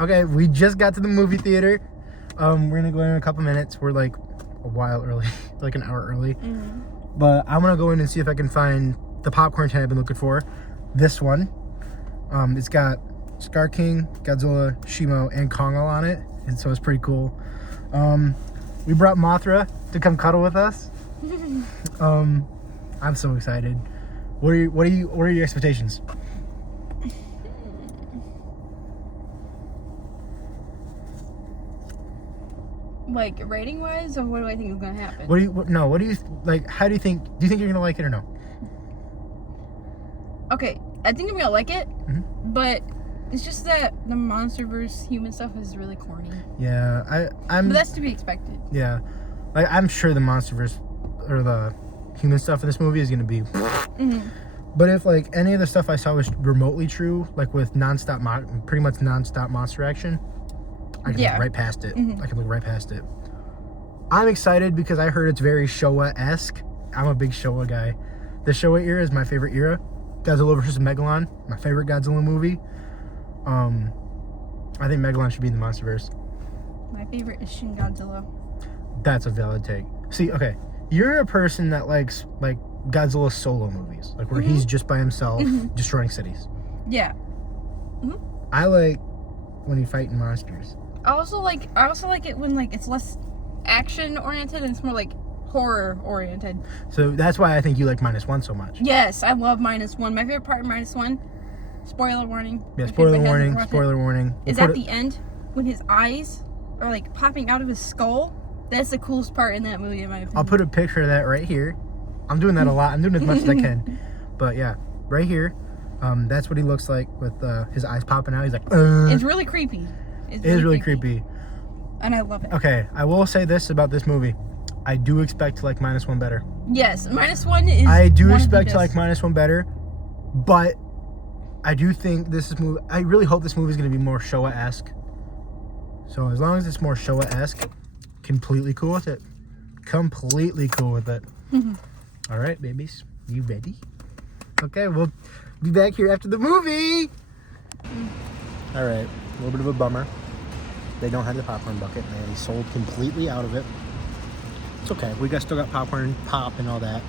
Okay, we just got to the movie theater. We're gonna go in a couple minutes. We're like a while early, like an hour early. But I'm gonna go in and see if I can find the popcorn tent I've been looking for. This one. It's got Scar King, Godzilla, Shimo, and Kong all on it, and so it's pretty cool. We brought Mothra to come cuddle with us. I'm so excited. What are your expectations? Like rating wise, or what do I think is gonna happen? What do you like? How do you think you're gonna like it or no? Okay, I think I'm gonna like it, but it's just that the monster versus human stuff is really corny. Yeah, But that's to be expected. Yeah, like I'm sure the monster versus or the human stuff in this movie is gonna be. But if like any of the stuff I saw was remotely true, like with pretty much nonstop monster action, I can look right past it. I can look right past it. I'm excited because I heard it's very Showa-esque. I'm a big Showa guy. The Showa era is my favorite era. Godzilla vs. Megalon, my favorite Godzilla movie. I think Megalon should be in the Monsterverse. My favorite is Shin Godzilla. That's a valid take. See, okay, you're a person that likes like Godzilla solo movies, like where he's just by himself destroying cities. Yeah. I like when he's fighting monsters. I also like it when like it's less action oriented and it's more like horror oriented. So that's why I think you like -1 so much. Yes, I love -1. My favorite part of -1, spoiler warning. Yeah, spoiler warning. Is at the end when his eyes are like popping out of his skull. That's the coolest part in that movie, in my opinion. I'll put a picture of that right here. I'm doing that a lot. I'm doing as much as I can. But yeah, right here. That's what he looks like with his eyes popping out. He's like, It's really creepy. It is really creepy. And I love it. Okay, I will say this about this movie. I do expect to like -1 better. Yes, -1 is. I do expect to like -1 better, but I do think I really hope this movie is going to be more Showa-esque. So as long as it's more Showa-esque, completely cool with it. Completely cool with it. All right, babies, you ready? Okay, we'll be back here after the movie. All right, a little bit of a bummer. They don't have the popcorn bucket. They sold completely out of it. It's okay. Still got popcorn, pop, and all that.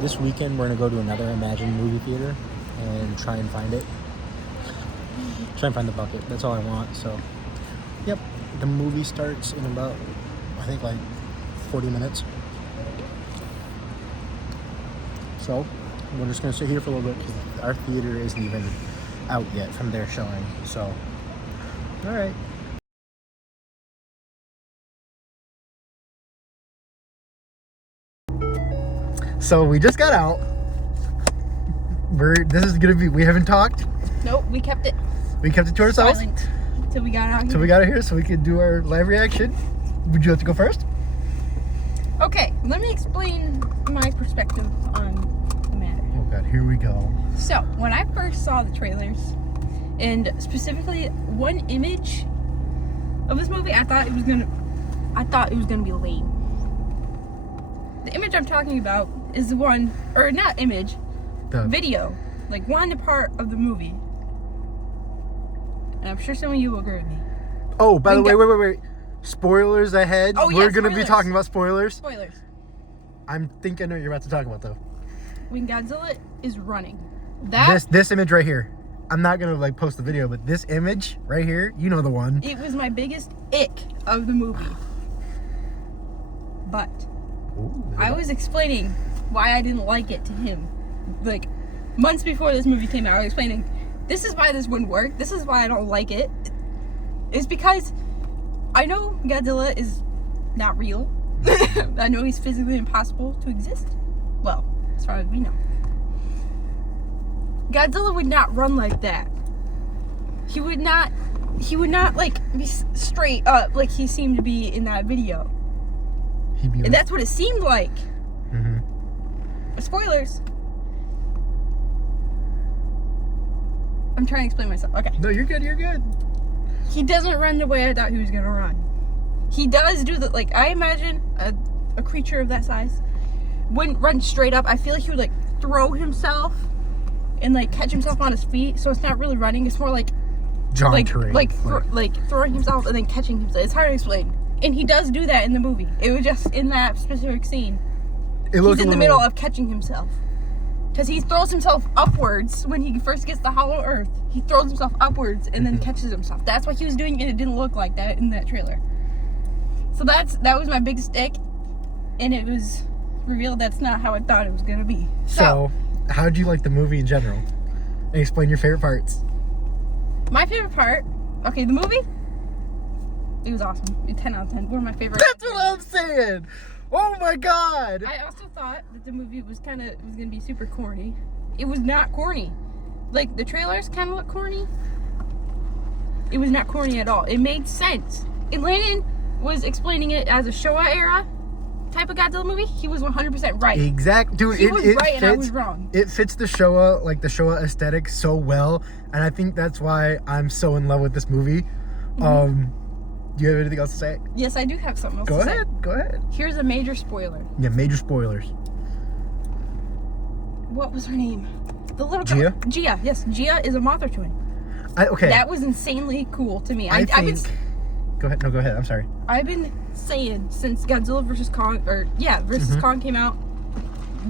This weekend we're gonna go to another Imagine movie theater and try and find it. Try and find the bucket. That's all I want. So, yep. The movie starts in about, I think, like 40 minutes. So we're just gonna sit here for a little bit because our theater isn't even out yet from their showing. So, all right. So we just got out. We haven't talked. Nope, we kept it. We kept it to ourselves. Silent till we got out here. Till we got out here so we could do our live reaction. Would you like to go first? Okay, let me explain my perspective on the matter. Oh God, here we go. So, when I first saw the trailers, and specifically one image of this movie, I thought it was gonna be lame. The image I'm talking about is the one, or not image, video, like one part of the movie. And I'm sure some of you will agree with me. Oh, by the way, wait. Spoilers ahead. Oh, yeah, We're gonna be spoilers. talking about spoilers. Spoilers. I think I know what you're about to talk about though. When Godzilla is running. This image right here. I'm not gonna like post the video, but this image right here, you know the one. It was my biggest ick of the movie. But I was explaining why I didn't like it to him. Like, months before this movie came out, I was explaining, this is why this wouldn't work. This is why I don't like it. It's because I know Godzilla is not real. I know he's physically impossible to exist. Well, as far as we know. Godzilla would not run like that. He would not like be straight up like he seemed to be in that video. And that's what it seemed like. Spoilers. I'm trying to explain myself. Okay. No, you're good. He doesn't run the way I thought he was gonna run. He does do like I imagine a creature of that size wouldn't run straight up. I feel like he would like throw himself and like catch himself on his feet. So it's not really running. It's more like Jauntering. like throwing himself and then catching himself. It's hard to explain. And he does do that in the movie. It was just in that specific scene. He's in the middle of catching himself. Because he throws himself upwards when he first gets the hollow earth. He throws himself upwards and then catches himself. That's what he was doing, and it didn't look like that in that trailer. So that was my big stick, and it was revealed that's not how I thought it was going to be. So, how did you like the movie in general? And explain your favorite parts. My favorite part, okay, the movie, it was awesome. 10 out of 10. One of my favorite. That's what I'm saying. Oh my god. I also thought that the movie was gonna be super corny. It was not corny. Like, the trailers kind of look corny. It was not corny at all. It made sense. And Landon was explaining it as a Showa era type of Godzilla movie. He was 100% right. Exactly, dude. He was right fits, and I was wrong. It fits the Showa, like the Showa aesthetic, so well, and I think that's why I'm so in love with this movie. Do you have anything else to say? Yes, I do have something else to say. Go ahead. Here's a major spoiler. Yeah, major spoilers. What was her name? The little girl. Gia. Yes, Gia is a Mothra twin. Okay. That was insanely cool to me. I think... Go ahead. No, go ahead. I'm sorry. I've been saying since Godzilla vs. Kong, versus Kong came out,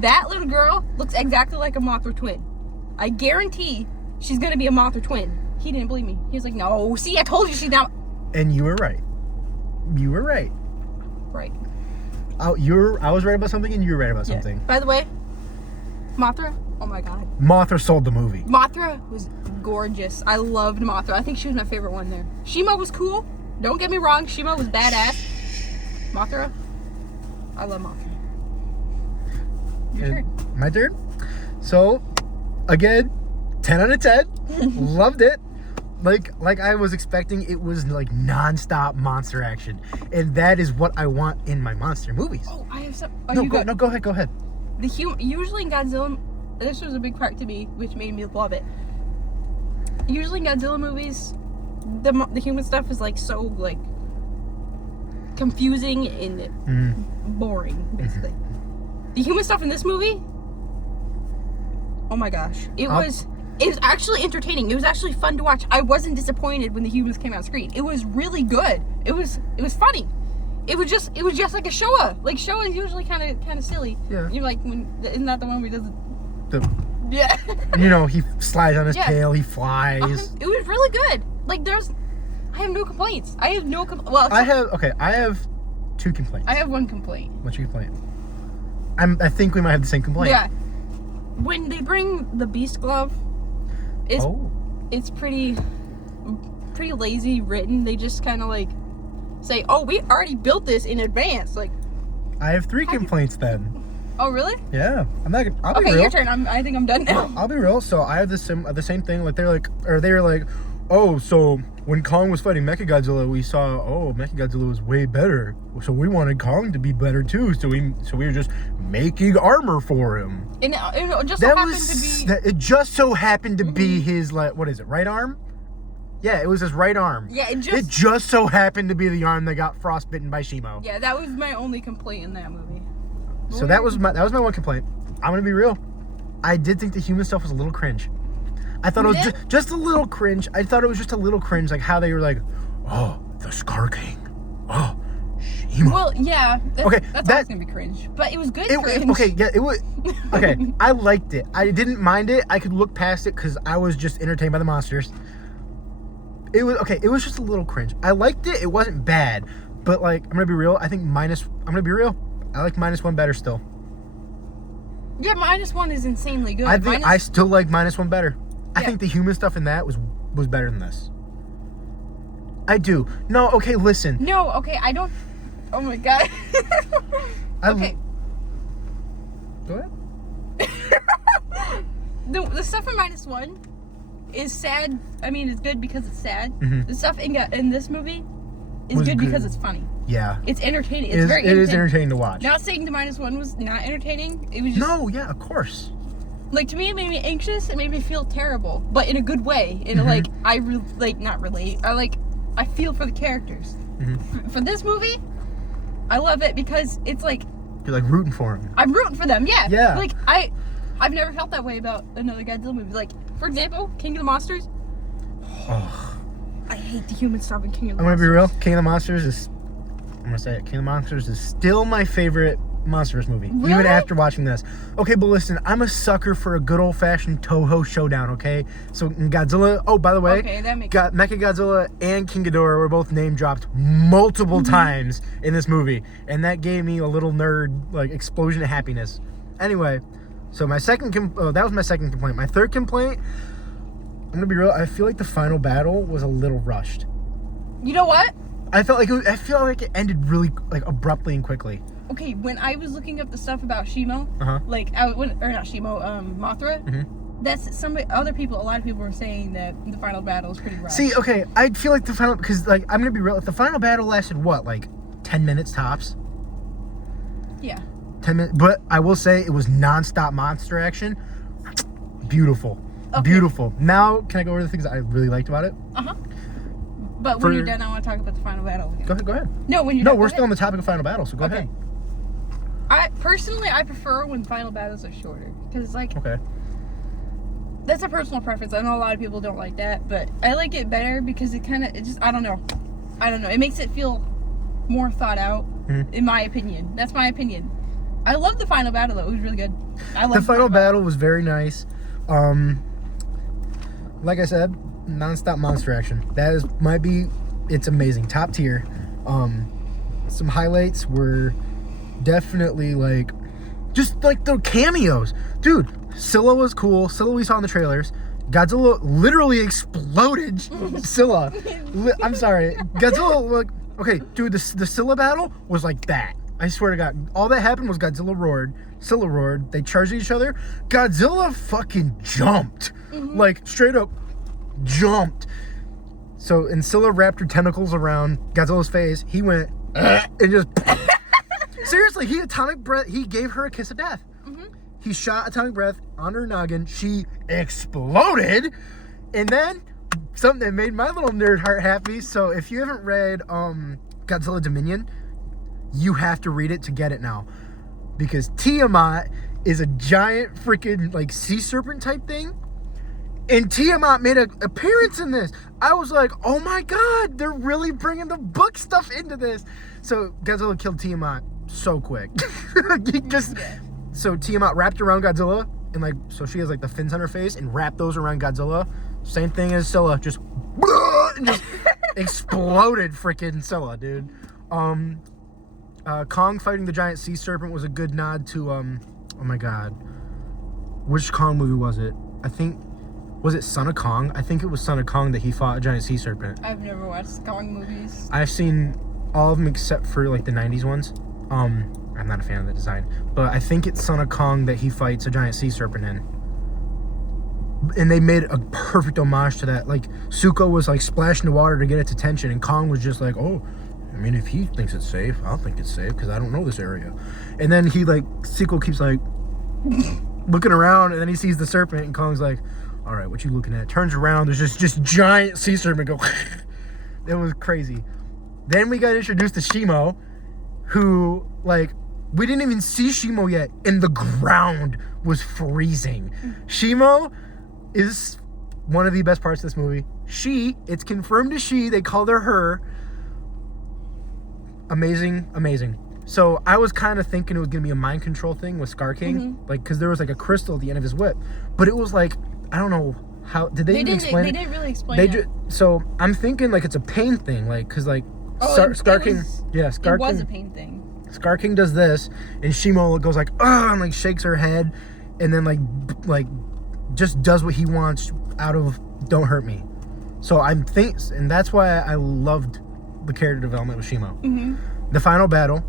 that little girl looks exactly like a Mothra twin. I guarantee she's gonna be a Mothra twin. He didn't believe me. He was like, no, see, I told you she's not. And you were right. You were right. Right. I was right about something and you were right about something. By the way, Mothra, oh my god. Mothra sold the movie. Mothra was gorgeous. I loved Mothra. I think she was my favorite one there. Shima was cool. Don't get me wrong, Shima was badass. Mothra, I love Mothra. Your turn. My turn? So, again, 10 out of 10. Loved it. Like I was expecting, it was like non-stop monster action. And that is what I want in my monster movies. Oh, I have some. Oh, no, go ahead. Usually in Godzilla, this was a big part to me, which made me love it. Usually in Godzilla movies, the human stuff is like so like confusing and boring, basically. The human stuff in this movie, oh my gosh, it was actually entertaining. It was actually fun to watch. I wasn't disappointed when the humans came on screen. It was really good. It was funny. It was just like a Showa. Like Showa is usually kind of silly. Yeah. You're like, isn't that the one where he does it? Yeah. You know, he slides on his tail. He flies. It was really good. Like I have no complaints. I have two complaints. I have one complaint. What's your complaint? I think we might have the same complaint. Yeah. When they bring the beast glove, it's pretty lazy written. They just kind of like say, "Oh, we already built this in advance." Like, I have three complaints then. Oh, really? Yeah. I'll be real. Okay, your turn. I think I'm done now. I'll be real. So I have the same thing. Like they were like, oh, so when Kong was fighting Mechagodzilla, we saw, Mechagodzilla was way better. So we wanted Kong to be better too. So we were just making armor for him. And it just so happened to be his, like, what is it, right arm? Yeah, it was his right arm. Yeah, it just so happened to be the arm that got frostbitten by Shimo. Yeah, that was my only complaint in that movie. So that was my one complaint. I'm gonna be real. I did think the human stuff was a little cringe. I thought it was just a little cringe. I thought it was just a little cringe, like how they were like, oh, the Scar King. Oh, Shimo. Well, yeah. That's always gonna be cringe. But it was good cringe. It was. Okay, I liked it. I didn't mind it. I could look past it because I was just entertained by the monsters. It was okay. It was just a little cringe. I liked it. It wasn't bad. But, like, I'm gonna be real. I think I'm gonna be real. I like -1 better still. Yeah, -1 is insanely good. I still like -1 better. I think the human stuff in that was better than this. I do. No, okay, listen. No, okay, I don't. Oh my god. Okay. Go ahead. The stuff in -1 is sad. I mean, it's good because it's sad. The stuff in this movie is good because it's funny. Yeah. It's entertaining. It is entertaining to watch. Not saying the -1 was not entertaining. It was just... No, yeah, of course. Like, to me, it made me anxious. It made me feel terrible. But in a good way. In a, like, not relate. I feel for the characters. For this movie, I love it because it's like... You're, like, rooting for them. I'm rooting for them, yeah. Yeah. Like, I've never felt that way about another Godzilla movie. Like, for example, King of the Monsters. Oh. hate the human stuff in King of the I'm gonna be Monsters. real. King of the Monsters is. I'm gonna say it. King of the Monsters is still my favorite Monsters movie, even Really? after watching this. Okay, but listen, I'm a sucker for a good old fashioned Toho showdown. Okay, so in Godzilla. Oh, by the way, Okay, that makes Mechagodzilla and King Ghidorah were both name dropped multiple Mm-hmm. times in this movie, and that gave me a little nerd like explosion of happiness. Anyway, so my second that was my second complaint. My third complaint. I'm gonna be real. I feel like the final battle was a little rushed. You know what? I felt like I feel like it ended really like abruptly and quickly. Okay, when I was looking up the stuff about Shimo, Uh-huh. like or not Shimo, Mothra. That's a lot of people were saying that the final battle is pretty rough. See, okay, I feel like the final, because like I'm gonna be real, the final battle lasted what, like 10 minutes tops. Yeah. 10 minutes, but I will say it was non-stop monster action. Beautiful, Okay. beautiful. Now, can I go over the things that I really liked about it? But when you're done, I want to talk about the final battle again. Go ahead. No, when you're No, done, we're go still on the topic of final battle, so go Okay. ahead. I prefer when final battles are shorter because like Okay. that's a personal preference. I know a lot of people don't like that, but I like it better because it just I don't know. It makes it feel more thought out, in my opinion. That's my opinion. I love the final battle though. It was really good. I love The final battle was very nice. Like I said, non-stop monster action. It's amazing, top tier. Some highlights were definitely like, just like the cameos, dude. Scylla was cool. Scylla we saw in the trailers. Godzilla literally exploded Scylla. I'm sorry, Godzilla. Like, okay, dude, the Scylla battle was like that. I swear to God, all that happened was Godzilla roared, Scylla roared. They charged each other. Godzilla fucking jumped, like straight up jumped. So, and Scylla wrapped her tentacles around Godzilla's face. He went and just seriously, he gave her a kiss of death. He shot atomic breath on her noggin. She exploded, and then something that made my little nerd heart happy. So, if you haven't read Godzilla Dominion, you have to read it to get it now, because Tiamat is a giant freaking like sea serpent type thing. And Tiamat made an appearance in this. I was like, oh my God, they're really bringing the book stuff into this. So Godzilla killed Tiamat so quick. So Tiamat wrapped around Godzilla, and like, so she has like the fins on her face and wrapped those around Godzilla. Same thing as Scylla, just exploded freaking Scylla, dude. Kong fighting the giant sea serpent was a good nod to, oh my God. Which Kong movie was it? Was it Son of Kong? I think it was Son of Kong that he fought a giant sea serpent. I've never watched Kong movies. I've seen all of them except for like the 90s ones. I'm not a fan of the design, but I think it's Son of Kong that he fights a giant sea serpent in. And they made a perfect homage to that. Like, Zuko was like splashing the water to get its attention, and Kong was just like, oh, I mean, if he thinks it's safe, I'll think it's safe because I don't know this area. And then Zuko keeps like looking around, and then he sees the serpent, and Kong's like, all right, what you looking at? Turns around, there's just giant sea serpent go. It was crazy. Then we got introduced to Shimo, who, like, we didn't even see Shimo yet, and the ground was freezing. Shimo is one of the best parts of this movie. It's confirmed as she, they called her. Amazing, amazing. So I was kind of thinking it was going to be a mind control thing with Scar King, like, because there was like a crystal at the end of his whip. But it was like, I don't know how, did they even explain it? They didn't really explain it. So I'm thinking like it's a pain thing, like, because like, Scar King, Scar It was King, a pain thing. Scar King does this, and Shimo goes like, oh, and like shakes her head, and then like just does what he wants out of don't hurt me. So and that's why I loved the character development with Shimo. The final battle,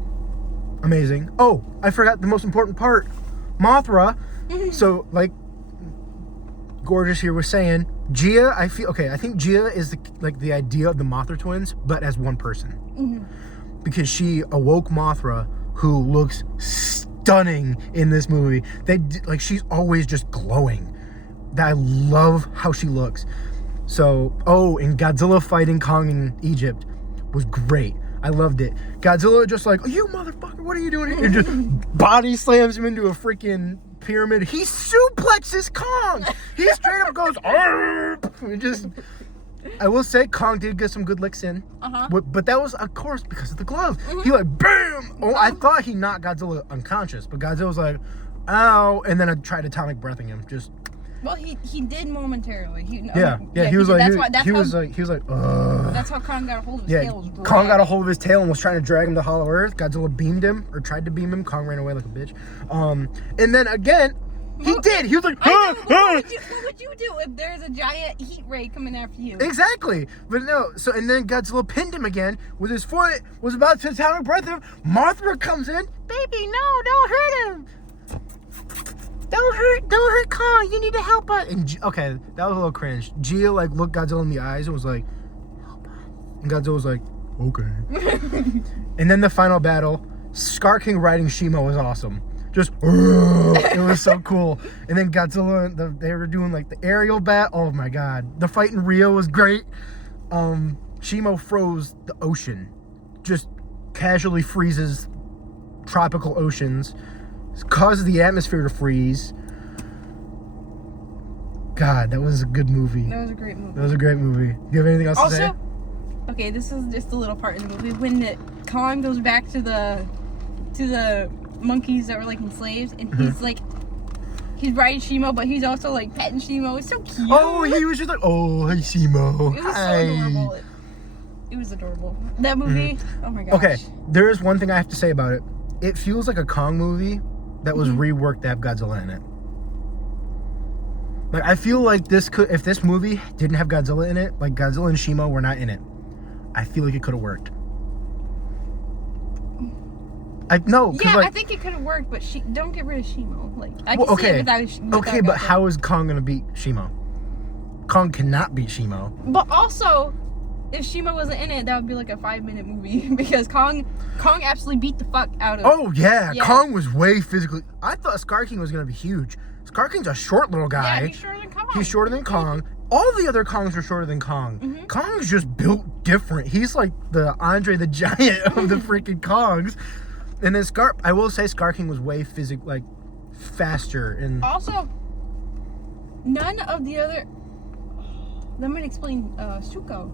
amazing. Oh, I forgot the most important part, Mothra. So like Gorgeous here was saying, Gia, I think Gia is the idea of the Mothra twins, but as one person. Because she awoke Mothra, who looks stunning in this movie. She's always just glowing. I love how she looks. So, and Godzilla fighting Kong in Egypt was great. I loved it. Godzilla just like, oh, you motherfucker, what are you doing here? And just body slams him into a freaking pyramid. He suplexes Kong. He straight up goes, and I will say Kong did get some good licks in. But that was, of course, because of the glove. He like, bam! Oh, I thought he knocked Godzilla unconscious, but Godzilla was like, ow, and then I tried atomic breathing him. Just. Well, he did momentarily. He was like, he was like, ugh. That's how Kong got a hold of his tail. Kong got a hold of his tail and was trying to drag him to Hollow Earth. Godzilla beamed him, or tried to beam him. Kong ran away like a bitch. And then again, he did. He was like, what would you do if there's a giant heat ray coming after you? Exactly. But no, and then Godzilla pinned him again with his foot, was about to atomic breath him. Mothra comes in. Baby, no, don't hurt him. Don't hurt Kong. You need to help us. And okay, that was a little cringe. Gia like looked Godzilla in the eyes and was like, help us. And Godzilla was like, okay. And then the final battle, Scar King riding Shimo was awesome. Just, it was so cool. And then Godzilla, they were doing like the aerial bat. Oh my god, the fight in Rio was great. Shimo froze the ocean, just casually freezes tropical oceans. Causes the atmosphere to freeze. God, that was a good movie. That was a great movie. That was a great movie. Do you have anything else to say? Okay, this is just a little part in the movie when Kong goes back to the monkeys that were like enslaved, and he's like, he's riding Shimo, but he's also like petting Shimo. It's so cute. Oh, he was just like, oh, hi Shimo. It was so adorable. It was adorable. That movie. Oh my gosh. Okay, there is one thing I have to say about it. It feels like a Kong movie that was reworked to have Godzilla in it. Like, I feel like if this movie didn't have Godzilla in it, like Godzilla and Shimo were not in it, I feel like it could have worked. I think it could have worked, but don't get rid of Shimo. Like, I can see it without okay, but how is Kong gonna beat Shimo? Kong cannot beat Shimo. But also, if Shimo wasn't in it, that would be like a 5-minute movie because Kong absolutely beat the fuck out of. Oh yeah, Kong was way physically. I thought Scar King was gonna be huge. Scar King's a short little guy. Yeah, he's shorter than Kong. He's shorter than Kong. All the other Kongs are shorter than Kong. Kong's just built different. He's like the Andre the Giant of the freaking Kongs. And then I will say Scar King was way faster and also none of the other. Let me explain Zuko.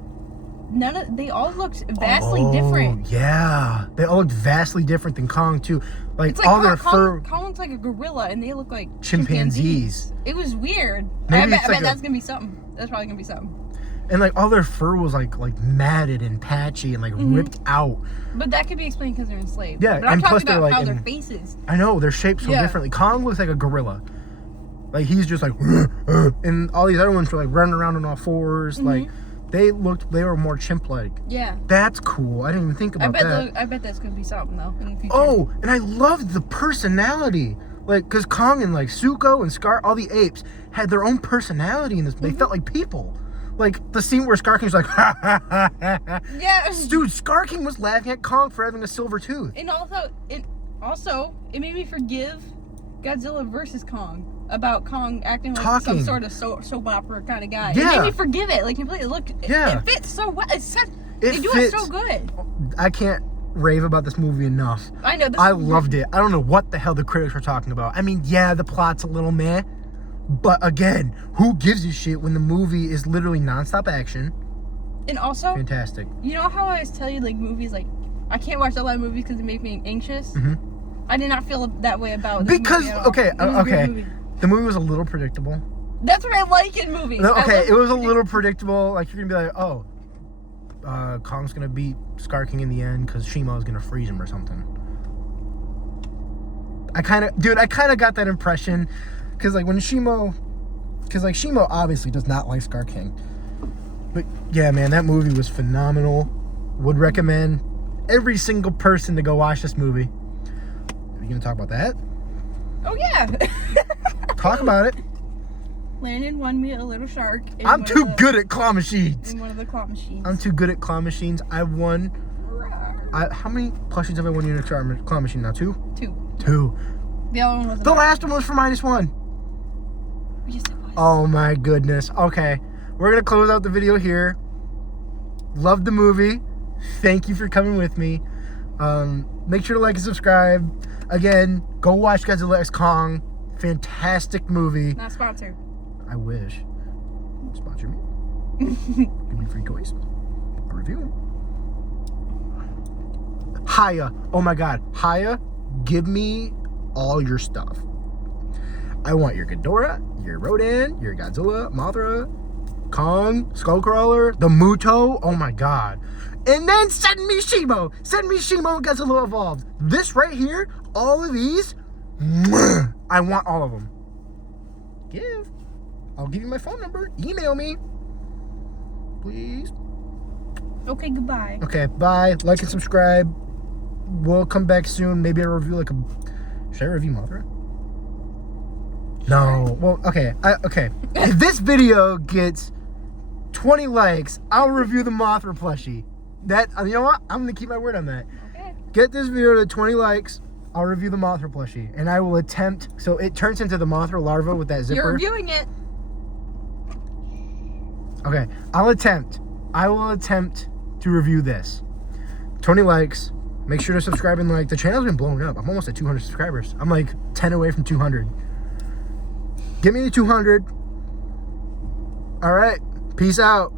They all looked vastly different. Yeah, they all looked vastly different than Kong too. Like, it's all their fur. Kong looks like a gorilla, and they look like chimpanzees. It was weird. Maybe I bet that's gonna be something. That's probably gonna be something. And like all their fur was like matted and patchy and like ripped out. But that could be explained because they're enslaved. Yeah, but I'm and plus talking they're about like how their faces. I know they're shaped so differently. Kong looks like a gorilla. Like he's just like, and all these other ones were like running around on all fours. Like they were more chimp-like. Yeah. That's cool. I didn't even think about that. I bet that's gonna be something though in the future. Oh, and I loved the personality. Like, because Kong and like Zuko and Scar, all the apes had their own personality in this. They felt like people. Like the scene where Scar King's like, ha ha ha ha ha. Yeah. Dude, Scar King was laughing at Kong for having a silver tooth. And also, it made me forgive Godzilla versus Kong about Kong acting like some sort of soap opera kind of guy. Yeah. It made me forgive it, like completely. Look, it fits so well. They do it so good. I can't rave about this movie enough. I know. I loved it. I don't know what the hell the critics were talking about. I mean, yeah, the plot's a little meh. But again, who gives a shit when the movie is literally nonstop action? And also, fantastic. You know how I always tell you, like, movies, like, I can't watch a lot of movies because they make me anxious? I did not feel that way about this movie at all. Okay. The movie was a little predictable. That's what I like in movies. Okay, it was a little predictable. Like, you're going to be like, oh, Kong's going to beat Scar King in the end because Shimo's going to freeze him or something. I kind of got that impression. Because, like, Shimo obviously does not like Scar King. But, yeah, man, that movie was phenomenal. Would recommend every single person to go watch this movie. Are you going to talk about that? Oh, yeah. Talk about it. Landon won me a little shark. I'm too good at claw machines. In one of the claw machines. I'm too good at claw machines. I won. How many plushies have I won in a claw machine now? Two? Two. The other one was the last one was for -1. Yes, it was. Oh my goodness. Okay. We're going to close out the video here. Loved the movie. Thank you for coming with me. Make sure to like and subscribe. Again, go watch Godzilla X Kong. Fantastic movie. Not sponsored. I wish. Sponsor me. Give me free toys. I'll review them. Haya. Oh my God. Haya, give me all your stuff. I want your Ghidorah, your Rodan, your Godzilla, Mothra, Kong, Skullcrawler, the Muto. Oh my God. And then send me Shimo. Send me Shimo and Godzilla Evolved. This right here, all of these, I want all of them. I'll give you my phone number. Email me. Please. Okay, goodbye. Okay, bye. Like and subscribe. We'll come back soon. Maybe I'll review like a... Should I review Mothra? No. Well, okay. Okay. If this video gets 20 likes, I'll review the Mothra plushie. That, you know what? I'm going to keep my word on that. Okay. Get this video to 20 likes, I'll review the Mothra plushie. And I will attempt... So it turns into the Mothra larva with that zipper. You're reviewing it. Okay. I will attempt to review this. 20 likes. Make sure to subscribe and like. The channel's been blowing up. I'm almost at 200 subscribers. I'm like 10 away from 200. Get me to 200. All right. Peace out.